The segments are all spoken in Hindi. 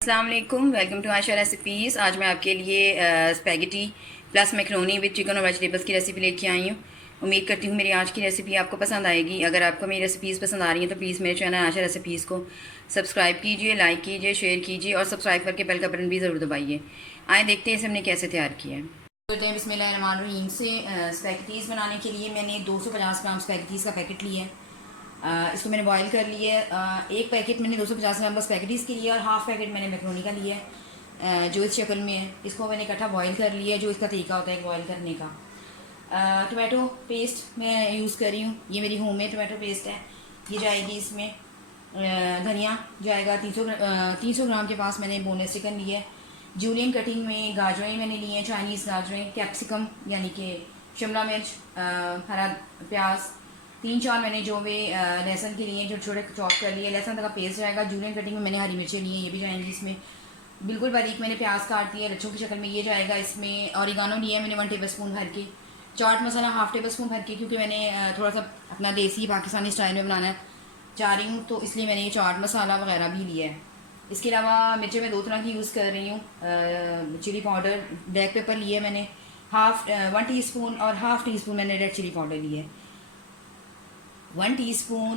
अस्सलाम वालेकुम, वेलकम टू आयशा रेसिपीज़। आज मैं आपके लिए spaghetti plus macaroni with chicken और वेजिटेबल्स की रेसिपी लेके आई हूँ। उम्मीद करती हूँ मेरी आज की रेसिपी आपको पसंद आएगी। अगर आपको मेरी रेसिपीज़ पसंद आ रही हैं तो प्लीज़ मेरे चैनल आयशा रेसिपीज़ को सब्सक्राइब कीजिए, लाइक कीजिए, शेयर कीजिए और सब्सक्राइब करके बेल का बटन भी ज़रूर दबाइए। आए देखते हैं इसे हमने कैसे तैयार किया है। करते हैं बिस्मिल्लाहिर्रहमानिर्रहीम से। स्पैगेटीज़ बनाने के लिए मैंने 250 ग्राम स्पैगेटीज़ का पैकेट लिया है। इसको मैंने बॉईल कर लिया है। एक पैकेट मैंने 250 ग्राम बस पैकेटीज़ की लिया और हाफ़ पैकेट मैंने मैक्रोनी का लिया है जो इस शक्ल में है। इसको मैंने इकट्ठा बॉईल कर लिया है, जो इसका तरीका होता है बॉईल करने का। टोमेटो पेस्ट मैं यूज़ कर रही हूँ, ये मेरी होममेड टोमेटो पेस्ट है। ये जाएगी इसमें। धनिया जाएगा 300 ग्राम के पास मैंने बोनलेस चिकन लिया है। जूलियन कटिंग में गाजरें मैंने ली हैं, चाइनीज़ गाजरें, कैप्सिकम यानी कि शिमला मिर्च, हरा प्याज, 3-4 मैंने जो भी लहसुन के लिए छोटे छोटे चॉप कर लिए। लहसुन का पेस्ट जाएगा। जूलियन कटिंग में मैंने हरी मिर्चें ली हैं, ये भी जाएंगी इसमें। बिल्कुल बारीक मैंने प्याज काट दिया लच्छों की शक्ल में, ये जाएगा इसमें। ऑरिगानो लिया है मैंने 1 टेबल स्पून भर के। Chaat masala half table spoon भर के, क्योंकि मैंने थोड़ा सा अपना देसी पाकिस्तानी स्टाइल में बनाना चाह रही हूँ, तो इसलिए मैंने ये चाट मसाला वगैरह भी लिया है। इसके अलावा मिर्चें मैं 2 तरह की यूज़ कर रही हूँ। चिली पाउडर, ब्लैक पेपर लिए मैंने 1 टीस्पून और हाफ़ टी स्पून मैंने रेड चिली पाउडर लिए। 1 टीस्पून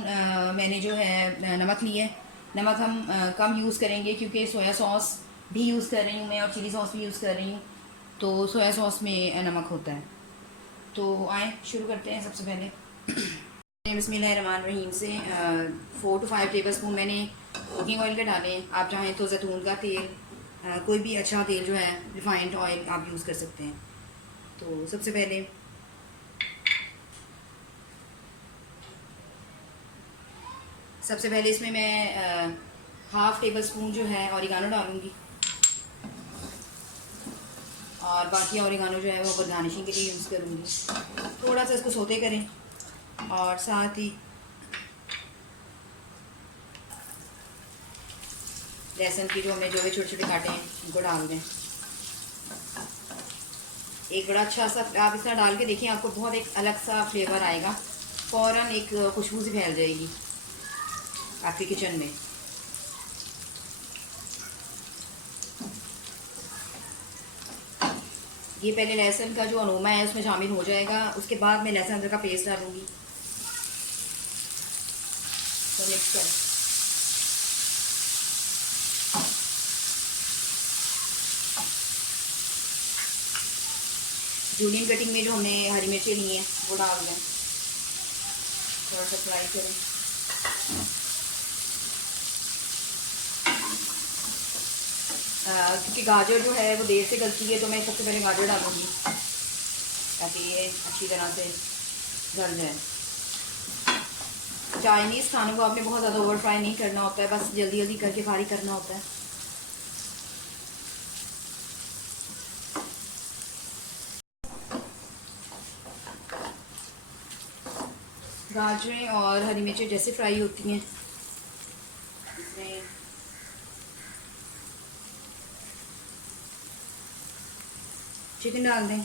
मैंने जो है नमक लिया है। नमक हम कम यूज़ करेंगे क्योंकि सोया सॉस भी यूज़ कर रही हूँ मैं और चिली सॉस भी यूज़ कर रही हूँ, तो सोया सॉस में नमक होता है। तो आए शुरू करते हैं। सबसे पहले बिस्मिल्लाहिर्रहमानिर्रहीम से 4 to 5 टेबल स्पून मैंने कुकिंग ऑयल के डाले हैं। आप चाहें तो जैतून का तेल, कोई भी अच्छा तेल जो है, रिफाइंड ऑयल आप यूज़ कर सकते हैं। तो सबसे पहले इसमें मैं हाफ़ टेबल स्पून जो है ऑरिगानो डालूँगी और बाकी ऑरिगानो जो है वो गार्निशिंग के लिए यूज़ करूँगी। थोड़ा सा इसको सोते करें और साथ ही लहसुन की जो हमने जो भी छोटे छोटे काटे हैं उनको डाल दें। एक बड़ा अच्छा सा आप इस तरह डाल के देखिए, आपको बहुत एक अलग सा फ्लेवर आएगा, फ़ौरन एक खुशबू से फैल जाएगी आपके किचन में। ये पहले लहसुन का जो अरोमा है उसमें शामिल हो जाएगा, उसके बाद मैं लहसुन अदरक का पेस्ट डालूंगी। तो मिक्स करें। जूलियन कटिंग में जो हमने हरी मिर्चें ली हैं वो डाल दें। थोड़ा सा फ्राई करें। क्योंकि गाजर जो है वो देर से गलती है, तो मैं सबसे पहले गाजर डालूंगी ताकि ये अच्छी तरह से गल जाए। चाइनीज़ खानों को आपने बहुत ज़्यादा ओवर फ्राई नहीं करना होता है, बस जल्दी जल्दी करके फारी करना होता है। गाजरें और हरी मिर्चें जैसे फ्राई होती हैं, इसमें चिकन डाल दें।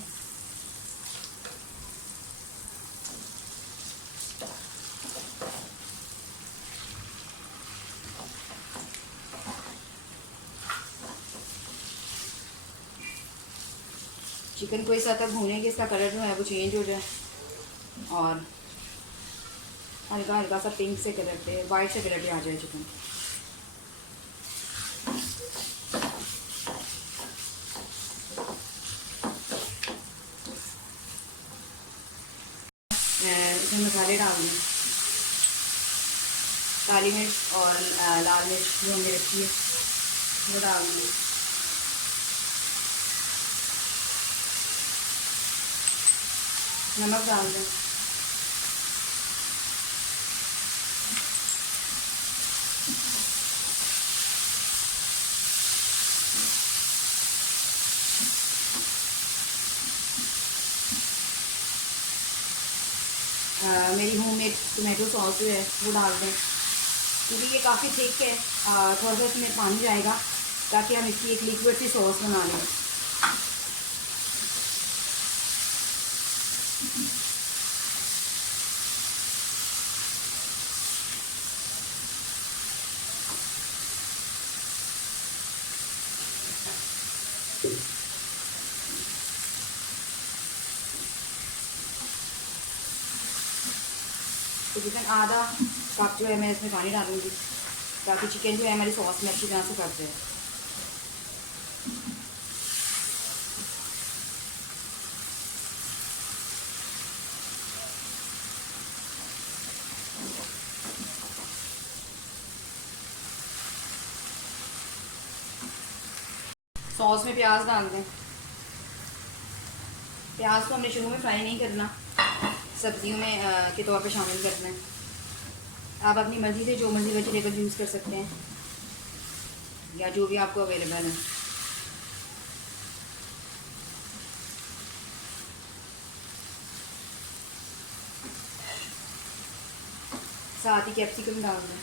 चिकन को इस हद तक भूनें कि इसका कलर जो है वो चेंज हो जाए और हल्का हल्का सा पिंक से कलर पे, वाइट से कलर पे आ जाए चिकन। इसमें मसाले डाल दें। काली मिर्च और लाल मिर्च जो हमने रखी है वो डाल दें। नमक डाल दें। मेरी होममेड टोमेटो सॉस जो है वो डाल दें, क्योंकि ये काफ़ी थिक है। थोड़ा सा इसमें पानी जाएगा ताकि हम इसकी एक लिक्विड सी सॉस बना लें। तकरीबन आधा कप जो है मैं इसमें पानी डालूँगी ताकि चिकन जो है हमारी सॉस में अच्छी तरह से पक जाए। सॉस में प्याज डाल दें। प्याज को हमने शुरू में फ्राई नहीं करना, सब्जियों में के तौर पे शामिल करना है। आप अपनी मर्ज़ी से जो मर्ज़ी वेजिटेबल यूज़ कर सकते हैं या जो भी आपको अवेलेबल है। साथ ही कैप्सिकम डाल दें,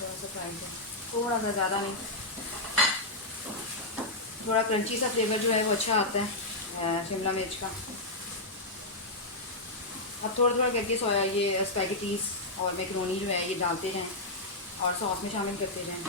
थोड़ा सा फ्राई करें, थोड़ा सा, ज़्यादा नहीं। थोड़ा क्रंची सा फ्लेवर जो है वो अच्छा आता है शिमला मिर्च का। अब थोड़ा थोड़ा करके सोया ये स्पैगेटीज़ और मैकरोनी जो है ये डालते जाएं और सॉस में शामिल करते जाएं।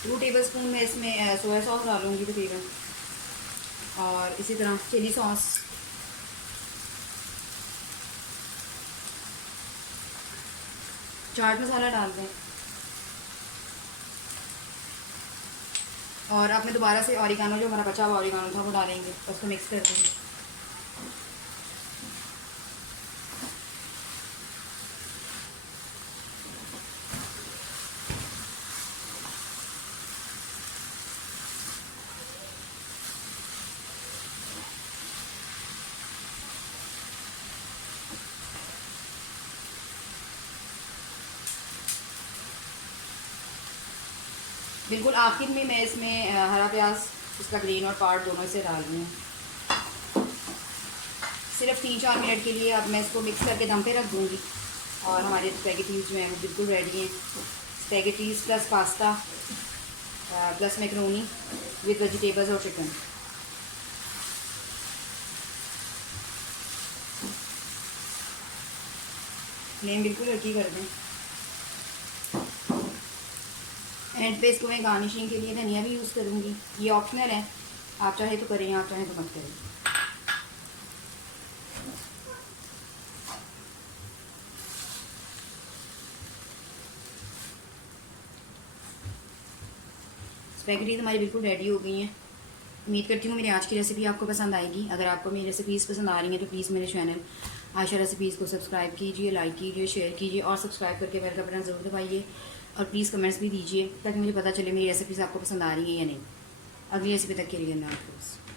टू टेबल स्पून में इसमें सोया सॉस डालूँगी तकरीबन, और इसी तरह चिली सॉस, चाट मसाला डाल दें, और आपने दोबारा से ऑरिगानो जो हमारा बचा हुआ ऑरिगानो था वो डालेंगे, उसको मिक्स कर देंगे। बिल्कुल आखिर में मैं इसमें हरा प्याज, इसका ग्रीन और पार्ट दोनों से डाल रही हूँ। सिर्फ 3-4 मिनट के लिए अब मैं इसको मिक्स करके दम पे रख दूँगी और हमारे स्पैगेटीज़ जो हैं वो बिल्कुल रेडी हैं। Spaghettis plus pasta plus macaroni with vegetables और चिकन। फ्लेम बिल्कुल हल्की कर दें। एंड पे इसको मैं गार्निशिंग के लिए धनिया भी यूज़ करूँगी, ये ऑप्शनल है, आप चाहे तो करें, आप चाहे तो मत करें। स्पैगेटीज़ हमारी बिल्कुल रेडी हो गई हैं। उम्मीद करती हूँ मेरी आज की रेसिपी आपको पसंद आएगी। अगर आपको मेरी रेसिपीज़ पसंद आ रही हैं तो प्लीज़ मेरे चैनल आयशा रेसिपीज़ को सब्सक्राइब कीजिए, लाइक कीजिए, शेयर कीजिए और सब्सक्राइब करके बेल का बटन ज़रूर दबाइए और प्लीज़ कमेंट्स भी दीजिए ताकि मुझे पता चले मेरी रेसिपीज़ आपको पसंद आ रही हैं या नहीं। अगली रेसिपी तक के लिए अल्लाह हाफ़िज़।